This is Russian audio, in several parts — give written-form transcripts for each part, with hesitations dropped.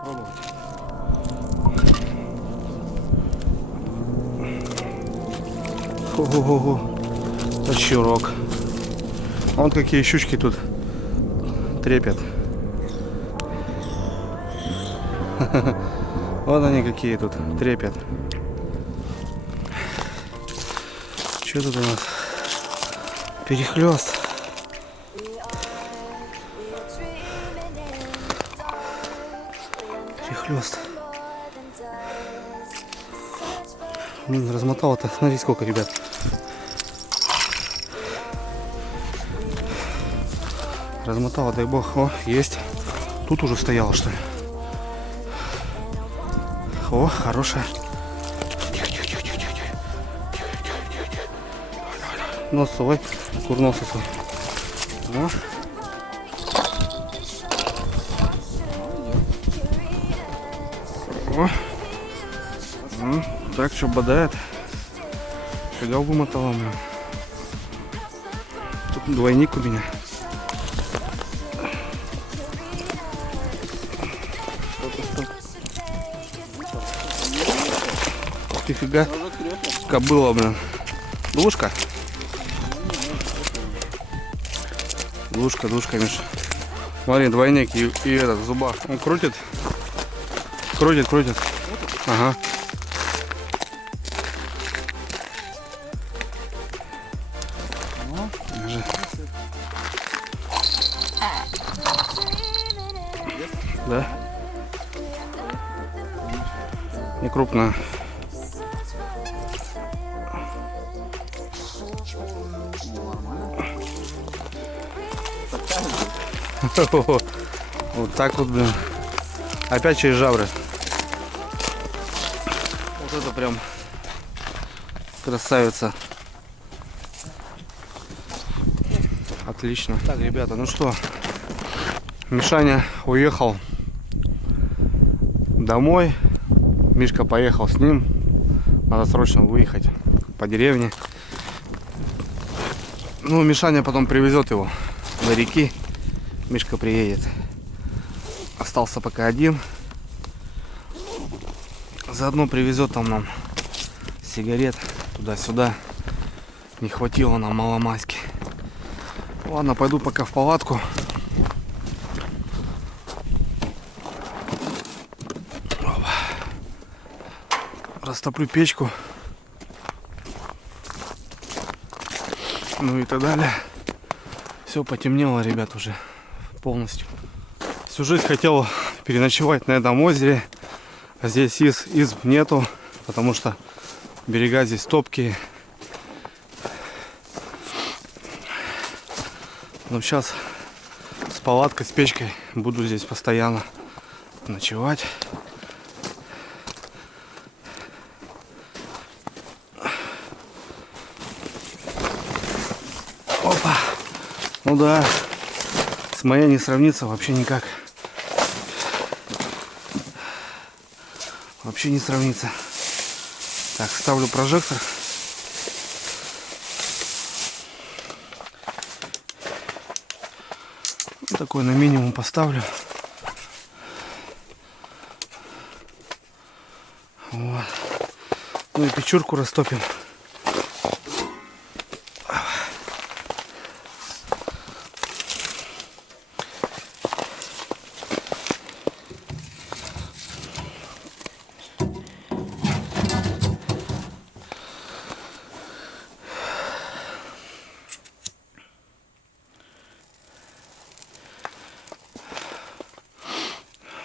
попробовать. Ого-го-го. Очурок. Вон какие щучки тут трепят. Вот они какие тут трепят. Что тут у нас? Перехлёст. Перехлёст. Размотал-то. Смотри, сколько, ребят. Размотала, дай бог. О, есть. Тут уже стояла, что ли. О, хорошая. Нос свой, курносый свой. О. Так, что бодает. Фига вымотала, блин. Тут двойник у меня. Фига. Кобыла, блин. Двушка? Двушка, Миша. Смотри, двойник и этот в зубах. Он крутит. Крутит. Ага. Держи. Да? Не крупная. Вот так вот, блин. Опять через жабры. Вот это прям красавица. Отлично. Так, ребята, ну что, Мишаня уехал домой. Мишка поехал с ним. Надо срочно выехать по деревне. Ну, Мишаня потом привезет его до реки. Мишка приедет. Остался пока один. Заодно привезет там нам сигарет туда-сюда. Не хватило нам маломаськи. Ладно, пойду пока в палатку. Растоплю печку. Ну и так далее. Все потемнело, ребят, уже полностью. Всю жизнь хотел переночевать на этом озере. А здесь изб нету, потому что берега здесь топкие. Но сейчас с палаткой, с печкой буду здесь постоянно ночевать. Опа! Ну да, с моей не сравнится вообще никак. Вообще не сравнится. Так, ставлю прожектор. Такой на минимум поставлю. Вот. Ну и печурку растопим.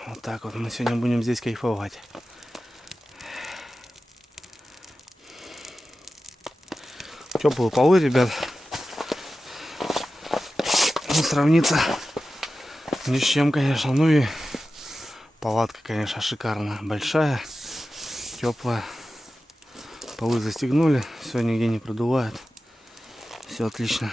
Вот так вот мы сегодня будем здесь кайфовать. Теплые полы, ребят. Не сравнится ни с чем, конечно. Ну и палатка, конечно, шикарная. Большая, теплая. Полы застегнули. Все, нигде не продувает. Все отлично.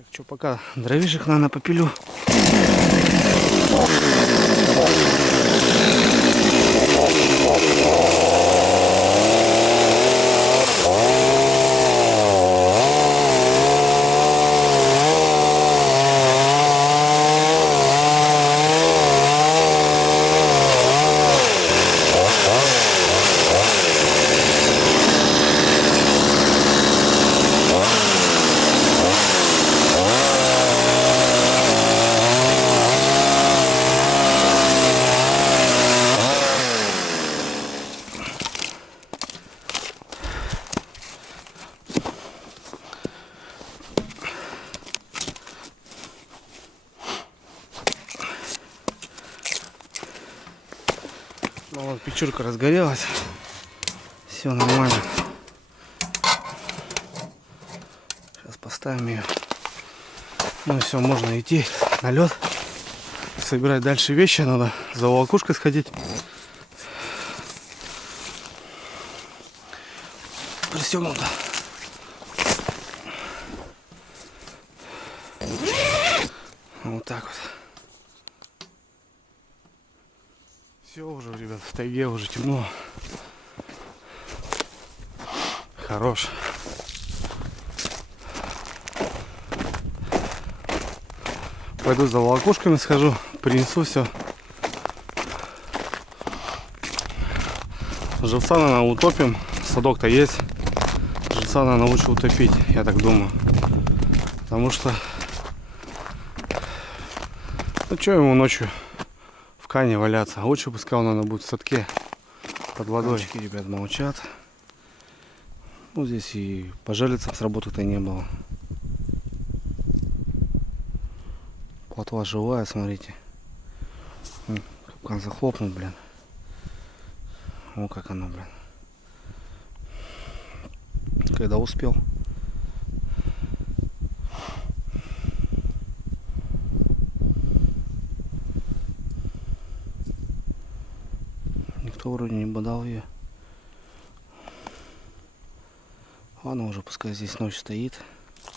Так, что, пока дровишек, наверное, попилю. Ну вот, печурка разгорелась. Все нормально. Сейчас поставим ее. Ну все, можно идти на лед. Собирать дальше вещи. Надо за волокушкой сходить. Пристегнуто. Вот так вот. Все уже, ребят, в тайге уже темно. Хорош. Пойду за волокушками схожу, принесу все. Живца, наверное, утопим. Садок-то есть. Живца, наверное, лучше утопить, я так думаю. Потому что... Ну что ему ночью в кане валяться? Лучше пускай он, наверное, будет в садке под водой. Камчики, ребят, молчат. Ну, здесь и пожалиться с работы-то не было. Плотва живая, смотрите. Капкан захлопнул, блин. О, как оно, блин. Когда успел. Никто вроде не бодал ее. Ладно, уже пускай здесь ночь стоит.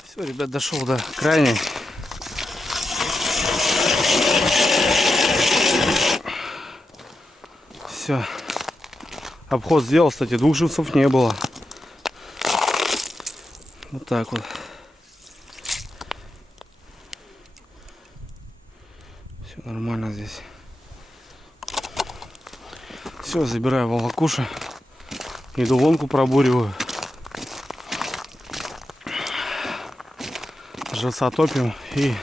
Все, ребят, дошел до крайней. Все. Обход сделал, кстати, двух живцов не было. Вот так вот. Все нормально здесь. Все, забираю волокуши. Иду ломку пробуриваю. Живца топим и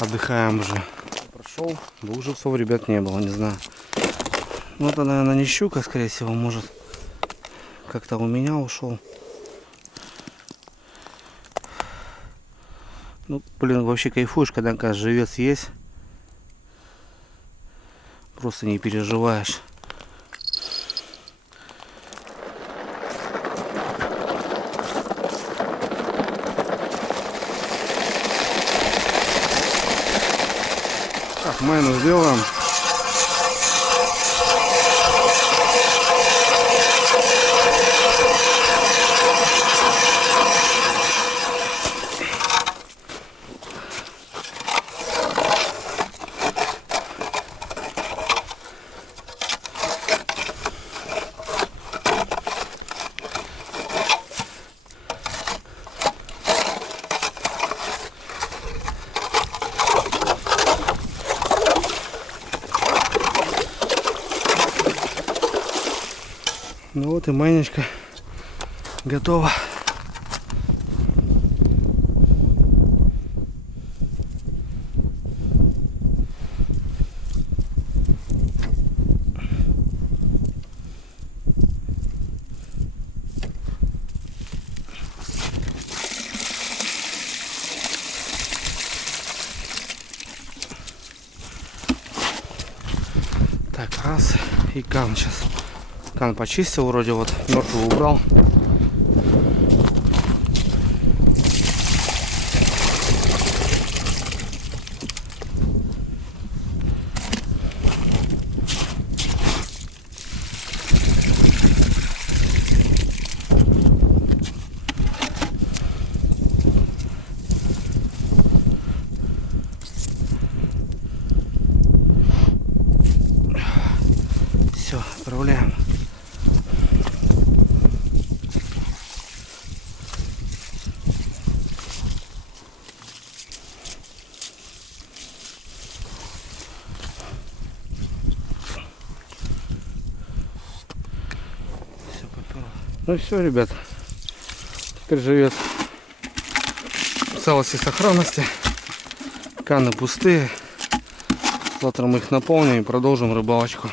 отдыхаем уже. Прошел. Двух живцов, ребят, не было, не знаю. Ну это, наверное, не щука, скорее всего, может как-то у меня ушел. Ну, блин, вообще кайфуешь, когда живец есть. Просто не переживаешь. Так, майну сделаем. Ну вот и майничка готова. Так, раз и кан сейчас. Кан почистил, вроде вот мертвый убрал. Ну все, ребят. Теперь живет в целости и сохранности. Каны пустые. Завтра мы их наполним и продолжим рыбалочку.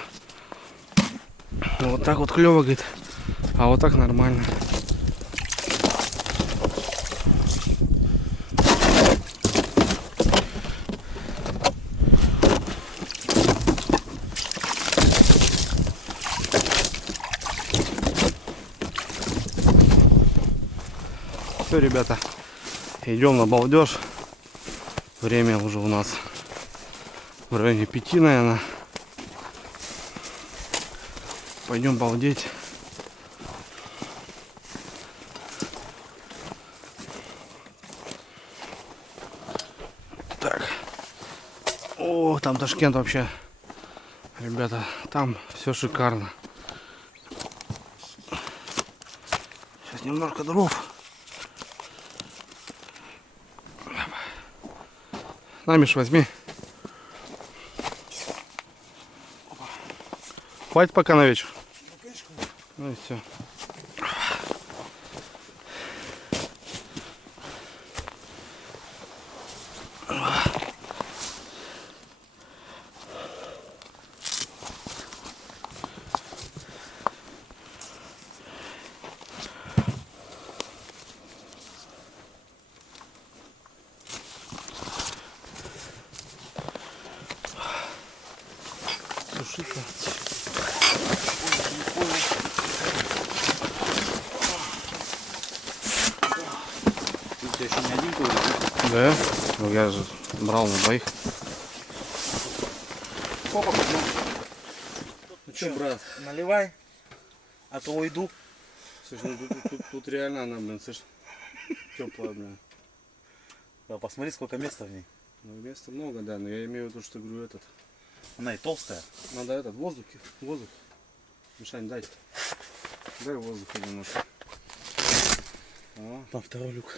Вот так вот клево, говорит. А вот так нормально. Все, ребята, идем на балдеж. Время уже у нас в районе 5, наверное. Пойдем балдеть. Так. О, там Ташкент вообще. Ребята, там все шикарно. Сейчас немножко дров. На, Миш, возьми. Хватит пока на вечер. Ну и все. Сушиться. Ты еще не один курил? Да? Ну я же брал на двоих. Ну что, брат, наливай, а то уйду. Слушай, ну тут реально она, блин, слышь, теплая, блин. Да, посмотри, сколько места в ней. Ну места много, да, но я имею в виду, что говорю этот. Она и толстая. Надо этот воздух. Мишань, дай воздуха немножко. О. Там второй люк.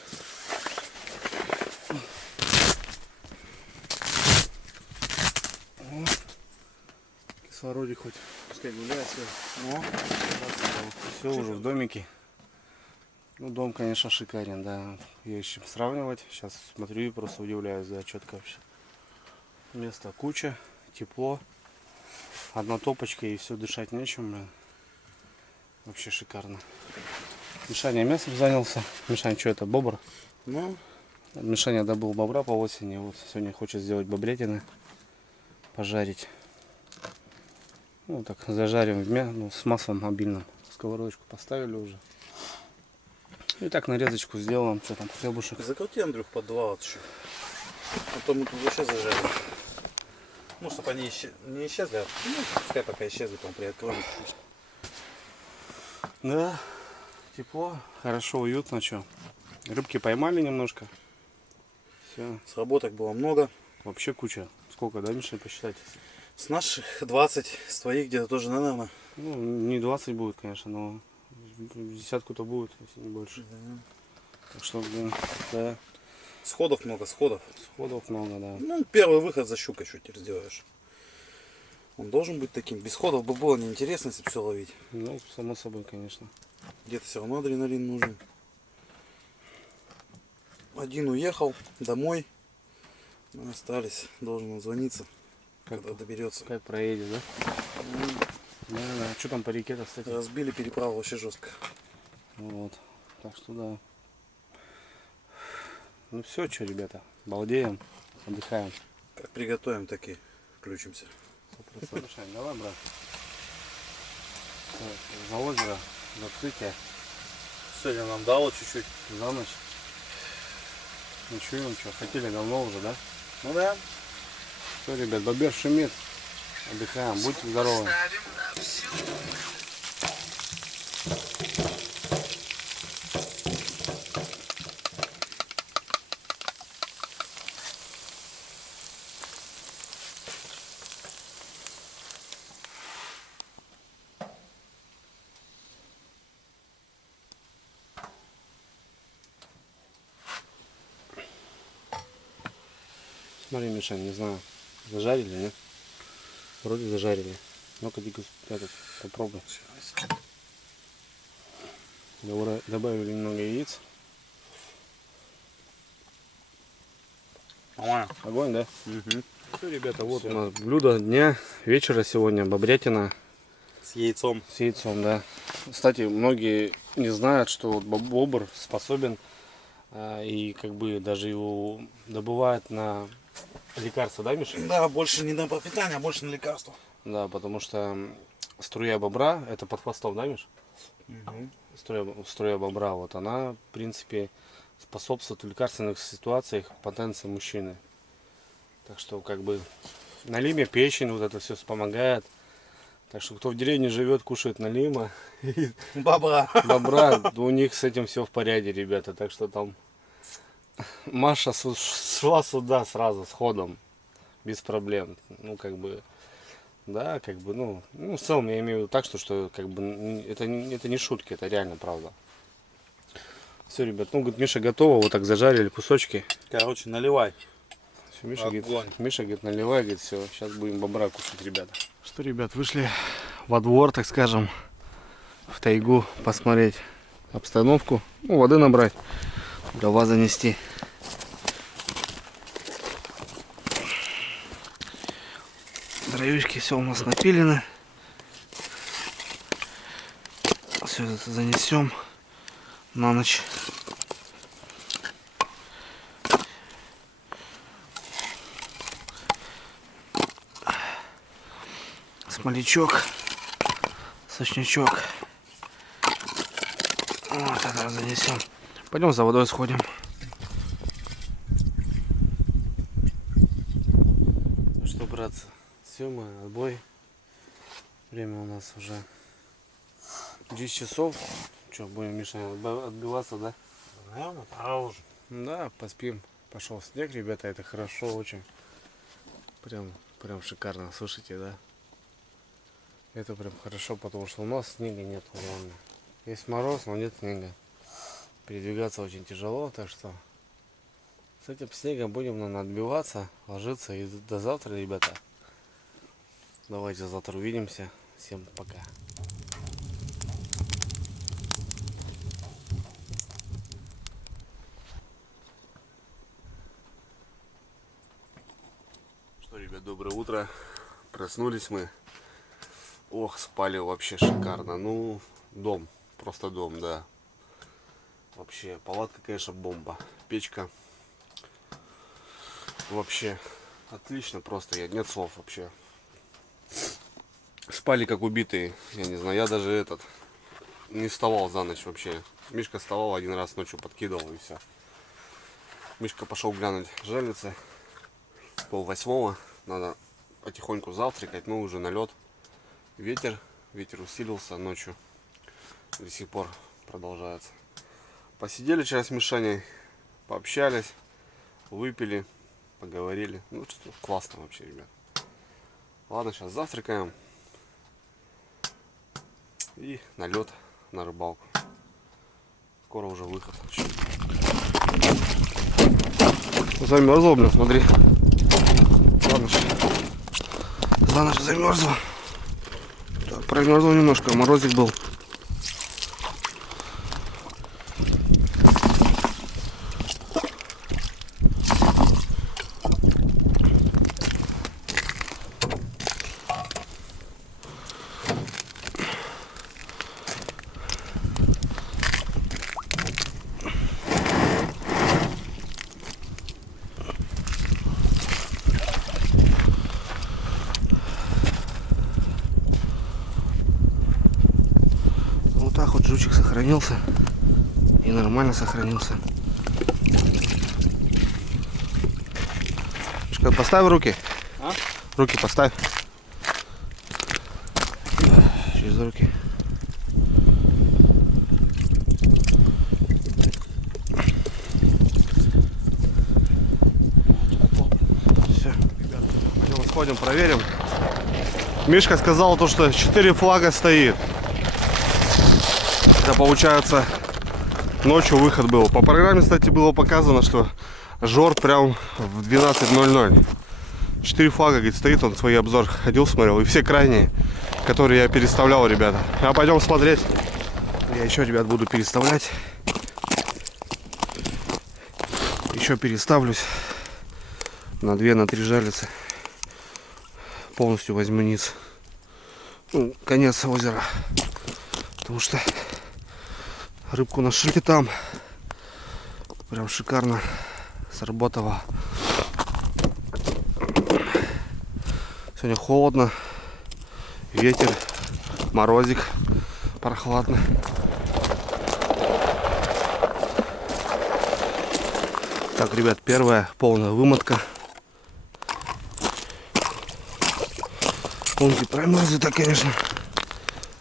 О. Кислородик хоть. Пускай гуляет все. Все уже в домике. Ну дом, конечно, шикарен, да. Есть с чем сравнивать. Сейчас смотрю и просто удивляюсь, да, четко вообще. Места куча, тепло. Одна топочка и все, дышать нечем, блин. Вообще шикарно. Мишаня мясом занялся. Мишань, что это, бобр? Ну, Мишаня добыл бобра по осени. Вот сегодня хочет сделать бобрятины. Пожарить. Ну так, зажарим с маслом обильным. Сковородочку поставили уже. И так нарезочку сделаем. Что там, хлебушек. закрути, Андрюх, под 2 вот еще. А то мы тут вообще зажали. Ну, чтобы они не исчезли, а ну, пускай пока исчезли, там приоткроем чуть-чуть. Да, тепло, хорошо, уютно, что. Рыбки поймали немножко. Все. Сработок было много. Вообще куча. Сколько, да, Миша, посчитать? С наших 20, с твоих где-то тоже, наверное. Ну, не 20 будет, конечно, но десятку-то будет, если не больше. Да. Так что, блин, да, Сходов много, сходов. сходов много, да. Ну, первый выход за щукой, что теперь сделаешь. Он должен быть таким. Без ходов бы было неинтересно, если бы все ловить. Ну, само собой, конечно. Где-то все равно адреналин нужен. Один уехал домой. Мы остались. Должен он звониться, когда доберется. Как проедет, да? Да, да. А что там по реке-то, кстати? Разбили переправу вообще жестко. Вот. Так что да. Ну все, что, ребята, балдеем, отдыхаем. Как приготовим, так и включимся. Слушай, давай, брат. За озеро, за открытие, Сегодня нам дало чуть-чуть. за ночь. Ничего, что, хотели давно уже, да? Ну да. Все, ребят, бобер шумит. Отдыхаем, будьте здоровы. Смотри, Миша, не знаю, зажарили, нет? Вроде зажарили. Ну-ка, Дикус, этот, попробуй. Добавили немного яиц. Нормально. Огонь, да? Угу. Все, ребята, вот у нас блюдо дня, вечера сегодня, бобрятина. С яйцом. С яйцом, да. Кстати, многие не знают, что вот бобр способен и как бы даже его добывают на лекарства, да, Миша? Да, больше не на пропитание, а больше на лекарства. Да, потому что струя бобра, это под хвостом, да, Миш? Угу. Струя бобра, вот она, в принципе, способствует в лекарственных ситуациях потенции мужчины. Так что, как бы, налиме, печень, вот это все помогает. Так что, кто в деревне живет, кушает налима. Бобра. Бобра, у них с этим все в порядке, ребята. Так что там Маша шла сюда сразу, с ходом, без проблем. Ну, как бы, да, как бы, ну в целом я имею в виду так, что как бы, это не шутки, это реально правда. Все, ребят, ну, говорит, Миша готово, вот так зажарили кусочки. Короче, наливай. Все, Миша говорит, наливай, говорит, все, сейчас будем бобра кушать, ребята. Что, ребят, вышли во двор, так скажем, в тайгу посмотреть обстановку, ну, воды набрать, дрова занести. Дровишки все у нас напилены. Все это занесем на ночь. Смолячок, сочнячок. Вот это занесем. Пойдем за водой сходим. Ну что, братцы, все, мы отбой. Время у нас уже 10 часов. Что, будем, Миша, отбиваться, да? Наверное, пора уже. Да, поспим. Пошел снег, ребята, это хорошо очень. Прям шикарно, слушайте, да? Это прям хорошо, потому что у нас снега нет, реально. Есть мороз, но нет снега. Передвигаться очень тяжело, так что с этим снегом будем, наверное, отбиваться, ложиться. И до завтра, ребята. Давайте завтра увидимся. Всем пока. Что, ребят, доброе утро. Проснулись мы. Ох, спали вообще шикарно. Ну, дом, просто дом, да. Вообще, палатка, конечно, бомба. Печка. Вообще, отлично просто. Нет слов вообще. Спали как убитые. Я не знаю, я даже не вставал за ночь вообще. Мишка вставал один раз ночью, подкидывал и все. Мишка пошел глянуть жерлицы. 7:30. Надо потихоньку завтракать, но уже налет. Ветер усилился ночью, до сих пор продолжается. Посидели вчера с Мишаней, пообщались, выпили, поговорили. Ну что, классно вообще, ребят. Ладно, сейчас завтракаем и налет на рыбалку. Скоро уже выход. Замерзла, блин, смотри. За ночь замерзла. Промерзло немножко, морозик был. Вот так вот жучик сохранился. И нормально сохранился. Поставь руки. А? Руки поставь. Через руки. Все, ребята, пойдем сходим, проверим. Мишка сказал то, что 4 флага стоит. Это получается ночью выход был. По программе, кстати, было показано, что жор прям в 12:00. 4 флага, говорит, стоит, он свой обзор ходил, смотрел. И все крайние, которые я переставлял, ребята. А пойдем смотреть. Я еще, ребят, буду переставлять. Еще переставлюсь на 2-3 жалицы. Полностью возьму низ. Ну, конец озера. Потому что рыбку нашли там. Прям шикарно сработало. Сегодня холодно. Ветер, морозик. Прохладно. Так, ребят, первая полная вымотка. Помните, промерзли-то, конечно,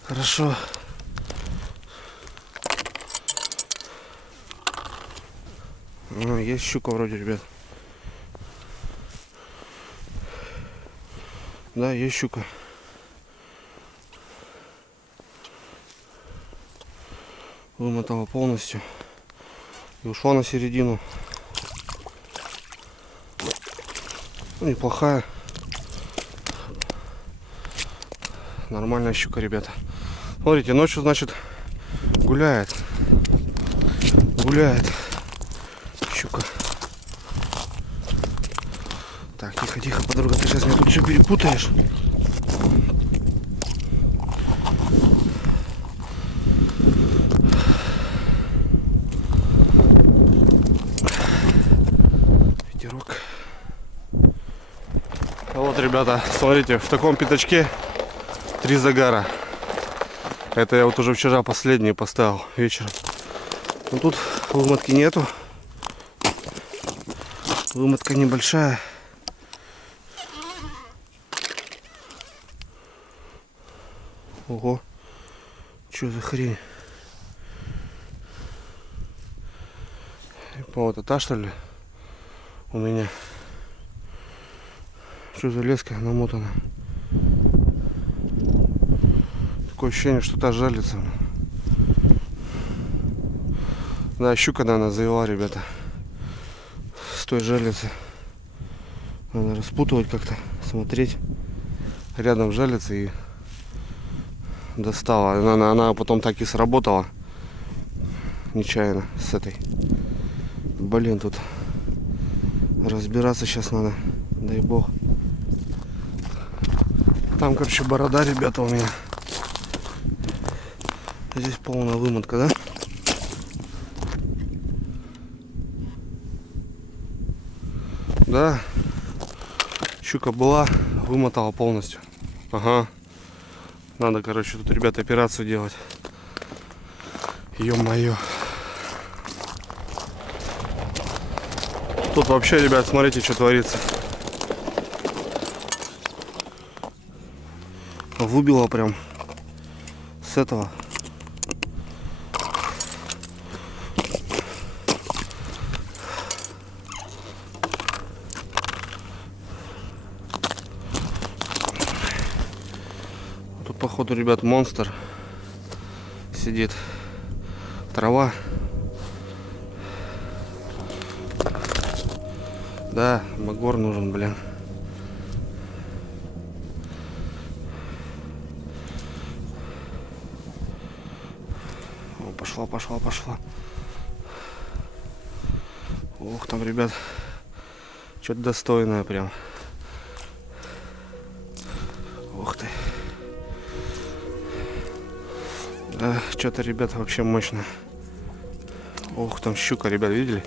хорошо. Ну, есть щука вроде, ребят. Да, есть щука. Вымотала полностью. И ушла на середину. Ну, неплохая. Нормальная щука, ребята. Смотрите, ночью, значит, гуляет. Гуляет щука. Так, тихо, тихо, подруга, ты сейчас меня тут все перепутаешь. Ветерок. А вот, ребята, смотрите, в таком пятачке 3 загара. Это я вот уже вчера последний поставил вечером. Но тут вымотки нету. Вымотка небольшая. Ого. Что за хрень? По-моему, это та, что ли? У меня. Что за леска намотана? Такое ощущение, что та жалится. Да, щука, наверное, завела, ребята. С той жалится. Надо распутывать как-то, смотреть. Рядом жалится и достала. Она потом так и сработала. Нечаянно с этой. Блин, тут разбираться сейчас надо. Дай бог. Там, короче, борода, ребята, у меня. Здесь полная вымотка, да? Да. Щука была, вымотала полностью. Ага. Надо, короче, тут, ребята, операцию делать. Ё-моё. Тут вообще, ребят, смотрите, что творится. Выбило прям с этого. Тут, походу, ребят, монстр сидит. Трава. Да, багор нужен, блин. О, пошла, пошла, пошла. Ох, там, ребят, что-то достойное прям. Ух ты. Да, что-то, ребят, вообще мощно. Ох, там щука, ребят, видели?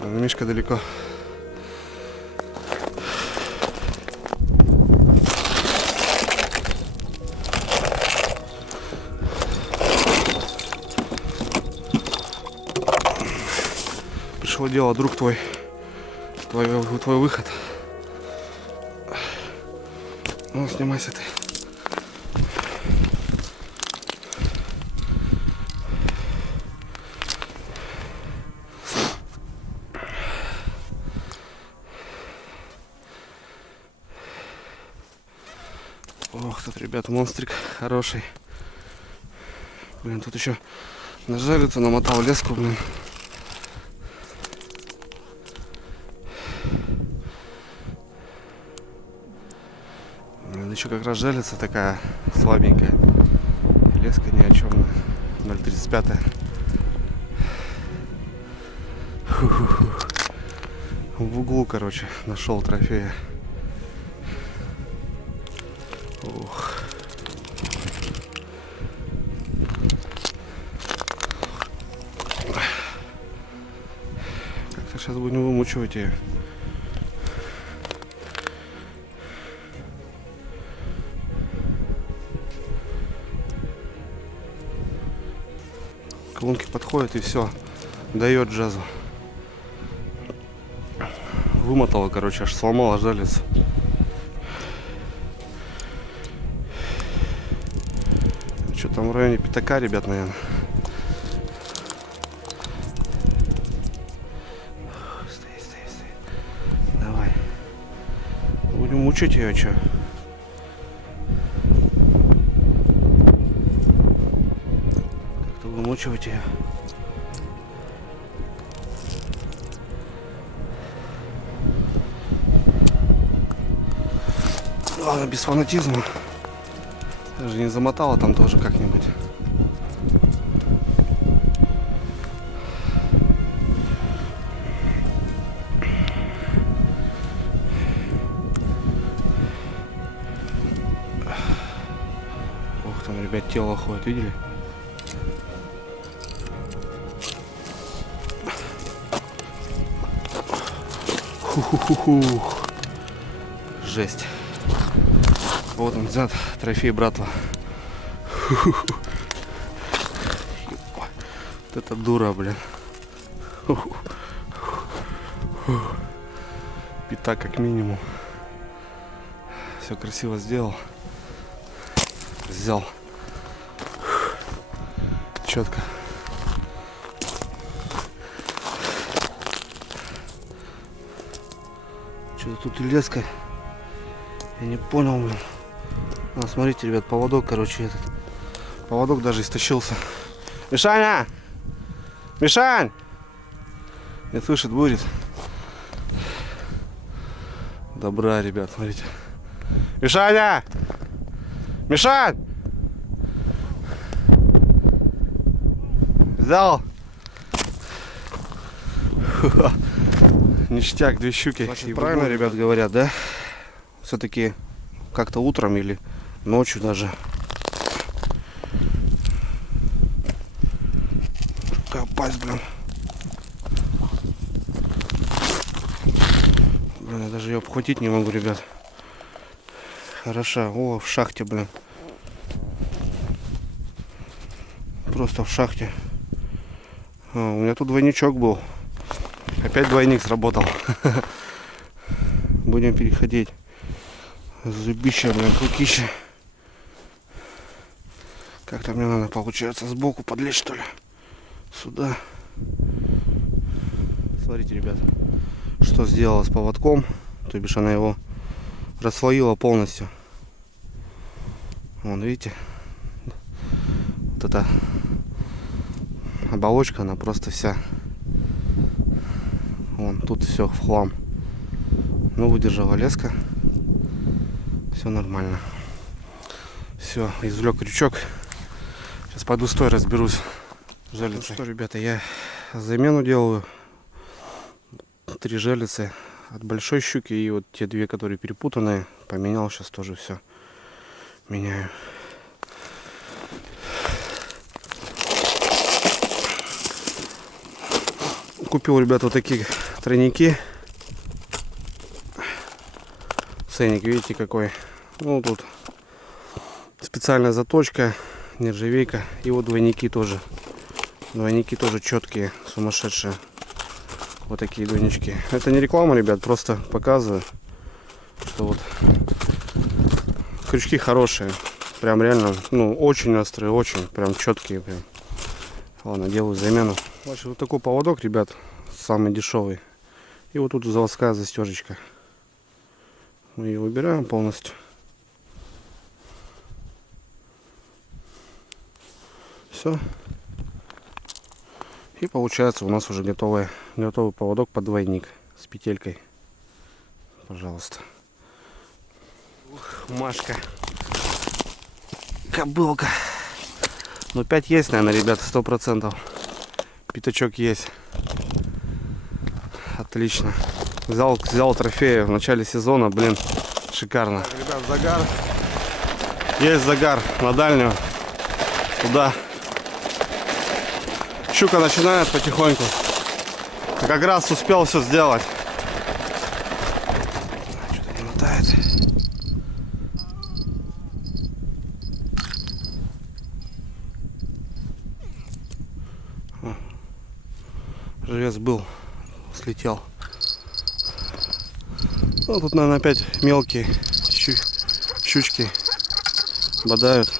А мишка далеко. Пришло дело, друг твой. Твой выход. Ну, снимайся ты. Ох, тут, ребят, монстрик хороший. Блин, тут еще нажалится, намотал леску, блин. Блин, еще как раз жалится такая слабенькая. Леска ни о чем. 0,35. В углу, короче, нашел трофея. Ух. Как-то сейчас будем вымучивать ее. К лунке подходит и все, дает джазу. Вымотала, короче, аж сломала жалец. Что там в районе пятака, ребят, наверное. Стоит. Давай. Будем мучить ее, что? Как-то вымучивать ее. Главное, без фанатизма. Даже не замотала там тоже как-нибудь. Ох, там, ребят, тело ходит, видели? Ху-ху-ху-ху. Жесть. Вот он, взят, трофей братва. Вот это дура, блин. Пятак как минимум. Все красиво сделал. Взял. Четко. Что-то тут леска. Я не понял, блин. А, смотрите, ребят, поводок, короче, этот. Поводок даже истощился. Мишаня! Мишань! Не слышит, будет. Добра, ребят, смотрите. Мишаня! Мишань! Взял? Ништяк, 2 щуки. Значит, правильно, ребят, говорят, да? Все-таки как-то утром или ночью даже копать, блин. Блин, я даже ее обхватить не могу, ребят. Хороша. О, в шахте, блин. Просто в шахте. У меня тут двойничок был. Опять двойник сработал. Будем переходить. Зубище, блин, рукище. Как-то мне надо, получается, сбоку подлезть, что ли. Сюда. Смотрите, ребят, что сделала с поводком. То бишь она его расслоила полностью. Вон, видите? Вот эта оболочка, она просто вся. Вон, тут все в хлам. Ну, выдержала леска. Все нормально. Все, извлек крючок. Сейчас пойду с той разберусь. Жалится. Ну что, ребята, я замену делаю. 3 жалицы от большой щуки. И вот те 2, которые перепутанные, поменял. Сейчас тоже все меняю. Купил, ребята, вот такие тройники. Ценник, видите, какой. Ну, тут специальная заточка, нержавейка. И вот двойники тоже. Двойники тоже четкие, сумасшедшие. Вот такие двойнички. Это не реклама, ребят, просто показываю, что вот крючки хорошие. Прям реально, ну, очень острые, очень прям четкие. Прям. Ладно, делаю замену. Значит, вот такой поводок, ребят, самый дешевый. И вот тут заводская застежечка. Мы ее выбираем полностью. Все. И получается у нас уже готовый поводок под двойник с петелькой. Пожалуйста. Ух, Машка. Кобылка. Ну 5 есть, наверное, ребята, 100%. Пятачок есть. Отлично. Взял трофеи в начале сезона, блин, шикарно. Так, ребят, загар. Есть загар на дальнюю. Туда. Щука начинает потихоньку. Как раз успел все сделать. Что-то не мотает. Живец был, слетел. Ну, тут, наверное, опять мелкие щучки бодают.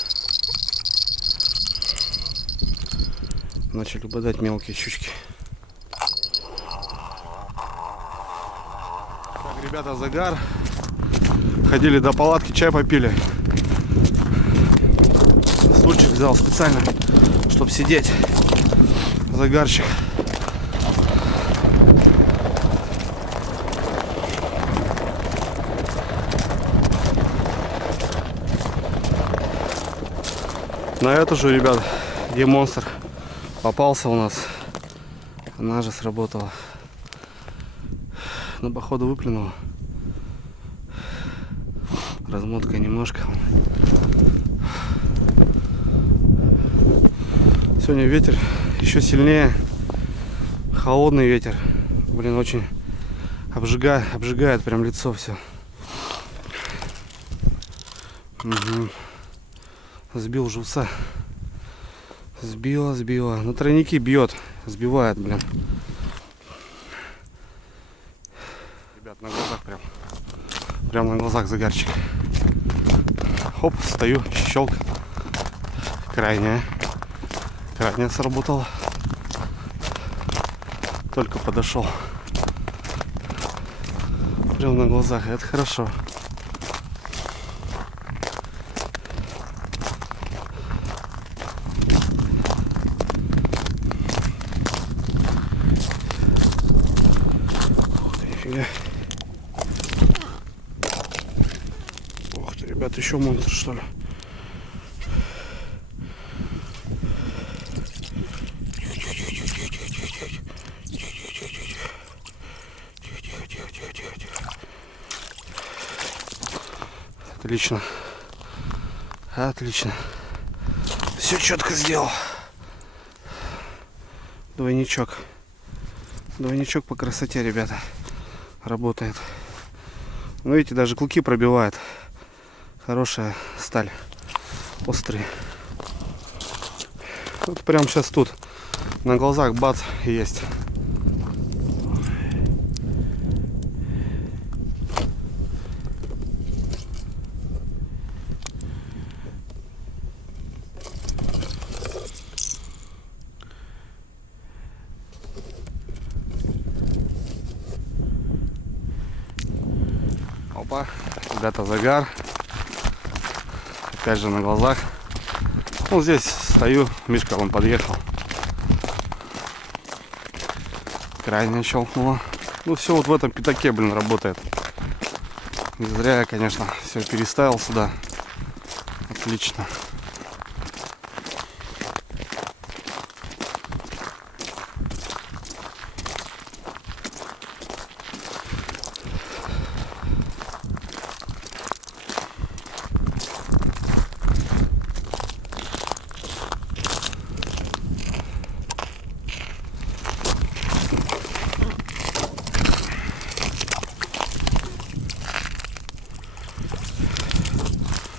Начали бодать мелкие щучки. Так, ребята, загар. Ходили до палатки, чай попили. Стульчик взял специально, чтобы сидеть. Загарчик. На эту же, ребят, где монстр попался у нас, она же сработала. Но походу выплюнула. Размотка немножко. Сегодня ветер еще сильнее. Холодный ветер. Блин, очень обжигает прям лицо все. Угу. Сбил живца. Сбила. На тройники бьет. Сбивает, блин. Ребят, на глазах прям на глазах загарчик. Хоп, стою, щелк. Крайняя сработала. Только подошел. Прям на глазах. Это хорошо. Ух ты, ребят, еще монстр, что ли? Отлично. Все четко сделал. Двойничок по красоте, ребята. Работает. Ну, видите, даже клыки пробивает. Хорошая сталь. Острые. Вот прямо сейчас тут на глазах бац есть. Опа, ребята, загар. Опять же на глазах. Ну, здесь стою, Мишка вон подъехал. Крайне щелкнула. Ну, все вот в этом пятаке, блин, работает. Не зря я, конечно, все переставил сюда. Отлично.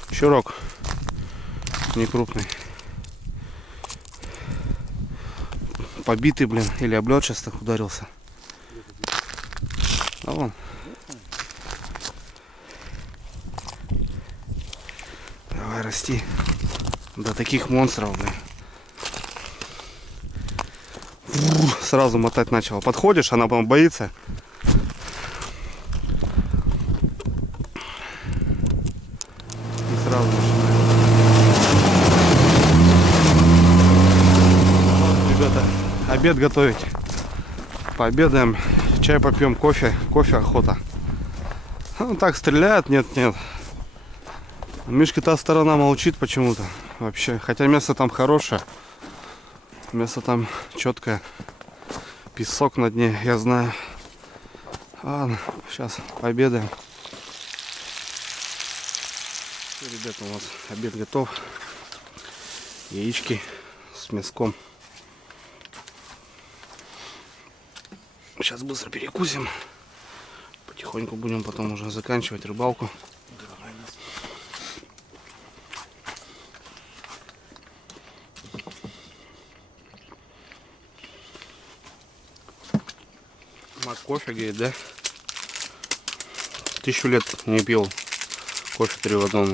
Щурок не крупный, побитый, блин, или облет сейчас так ударился. А вон. Давай расти до таких монстров, блин. Сразу мотать начала. Подходишь, она, по-моему, боится. Сразу начинаю. Вот, ребята, обед готовить. Пообедаем, чай попьем, кофе охота. Ну, так стреляют, нет. У Мишки та сторона молчит почему-то вообще. Хотя место там хорошее. Место там четкое. Песок на дне, я знаю. Ладно, сейчас пообедаем. Все, ребята, у нас обед готов. Яички с мяском. Сейчас быстро перекусим. Потихоньку будем потом уже заканчивать рыбалку. Мак кофе, говорит, да? 1000 лет не пил кофе 3 в одном.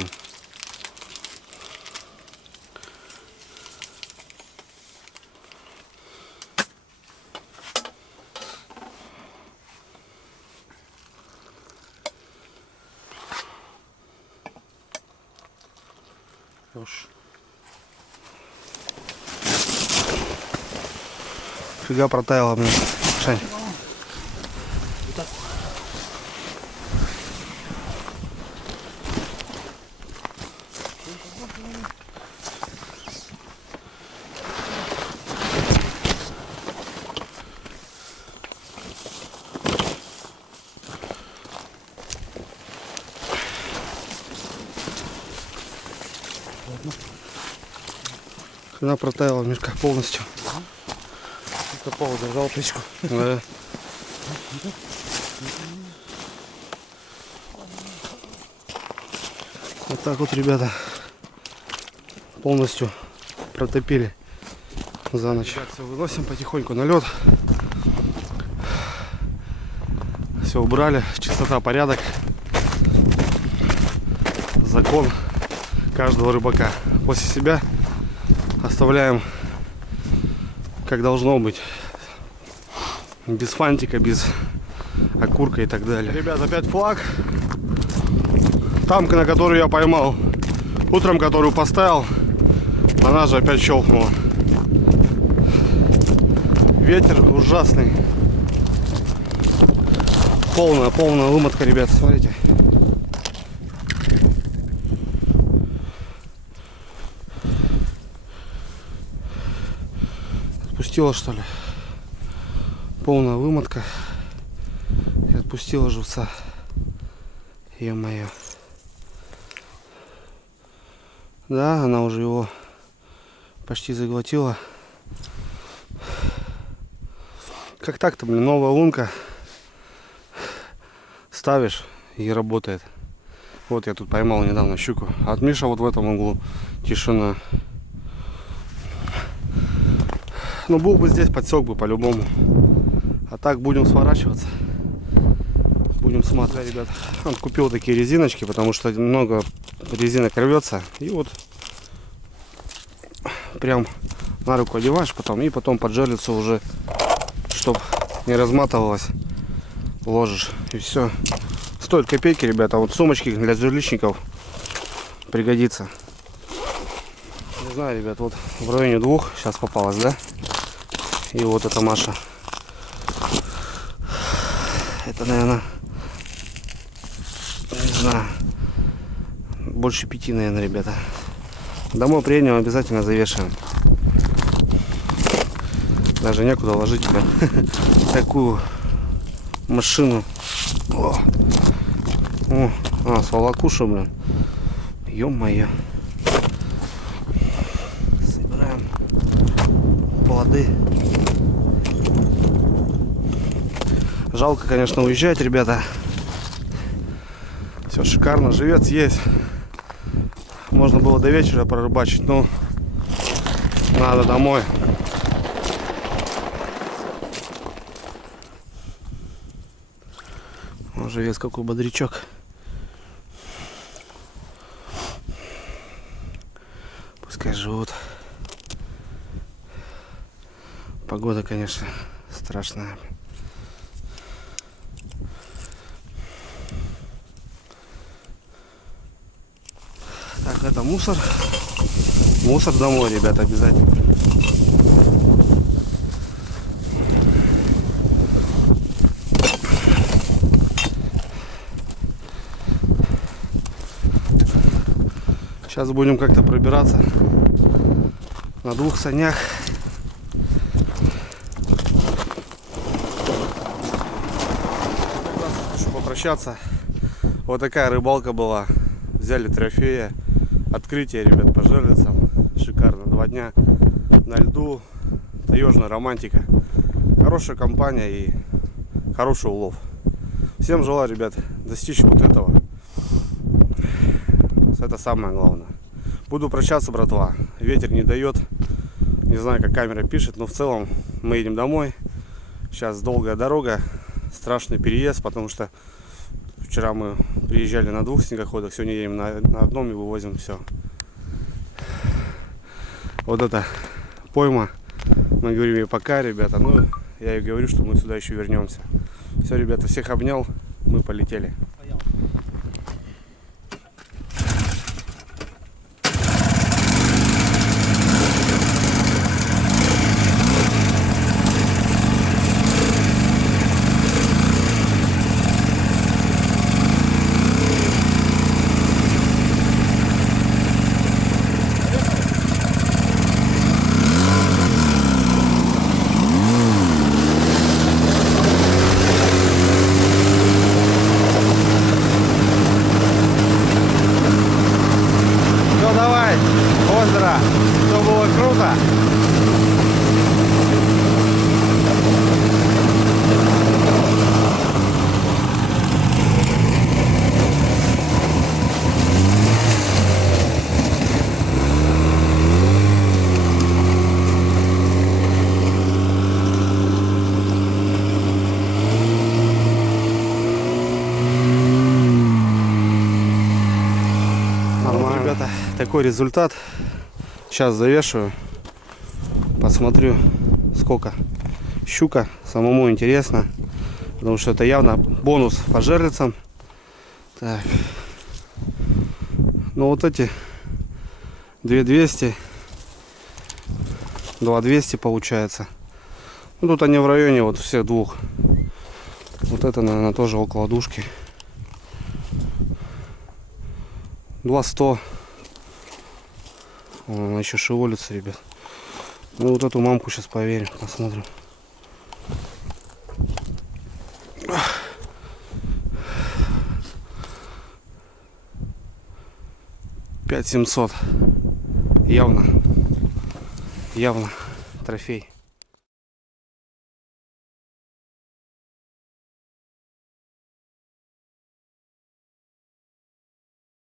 Фига протаяла, блин. Шань. Хрена протаяла в мешках полностью. Это Павел держал птичку. Да. Вот так вот, ребята, полностью протопили за ночь. Ребят, все выносим потихоньку на лед. Все убрали, чистота, порядок. Закон каждого рыбака. После себя оставляем как должно быть, без фантика, без окурка и так далее. Ребят, опять флаг. Тамка, на которую я поймал утром, которую поставил, она же опять щелкнула. Ветер ужасный. Полная вымотка, ребят, смотрите. Отпустила, что ли? Полная вымотка. И отпустила живца. Ё-моё. Да, она уже его почти заглотила. Как так-то, блин, новая лунка. Ставишь и работает. Вот я тут поймал недавно щуку. От Миша вот в этом углу тишина. Ну, был бы здесь, подсек бы по-любому. А так будем сворачиваться. Будем смотреть, ребят. Он купил такие резиночки, потому что много резинок рвется. И вот прям на руку одеваешь потом. И потом под жерлицу уже, чтоб не разматывалось, ложишь. И все. Стоит копейки, ребята. Вот сумочки для жерличников пригодится. Не знаю, ребят, вот в районе 2 сейчас попалась, да? И вот это Маша. Это, наверное, не знаю, больше 5, наверное, ребята. Домой приедем, обязательно завешаем. Даже некуда ложить, блин, такую машину. Сволокуша, блин. Ё-моё. Собираем плоды. Жалко, конечно, уезжать, ребята. Все шикарно, живец есть. Можно было до вечера прорыбачить, но надо домой. Живец какой бодрячок. Пускай живут. Погода, конечно, страшная. Так, это мусор. Мусор домой, ребята, обязательно. Сейчас будем как-то пробираться на двух санях. Хочу попрощаться. Вот такая рыбалка была. Взяли трофея. Открытие, ребят, по жерлицам. Шикарно. 2 дня на льду. Таежная романтика. Хорошая компания и хороший улов. Всем желаю, ребят, достичь вот этого. Это самое главное. Буду прощаться, братва. Ветер не дает. Не знаю, как камера пишет, но в целом мы едем домой. Сейчас долгая дорога. Страшный переезд, потому что вчера мы приезжали на 2 снегоходах. Сегодня едем на одном и вывозим все. Вот это пойма. Мы говорим ей пока, ребята. Ну, я ей говорю, что мы сюда еще вернемся. Все, ребята, всех обнял. Мы полетели. Давай, озеро, все было круто. Вот, ребята, такой результат. Сейчас завешиваю, посмотрю, сколько щука. Самому интересно, потому что это явно бонус по жерлицам. Так. Ну вот эти 2200, 2200 получается. Ну, тут они в районе вот всех двух. Вот это, наверное, тоже около душки. 2100. Она еще шевелится, ребят. Ну вот эту мамку сейчас проверим, посмотрим. 5700. Явно трофей.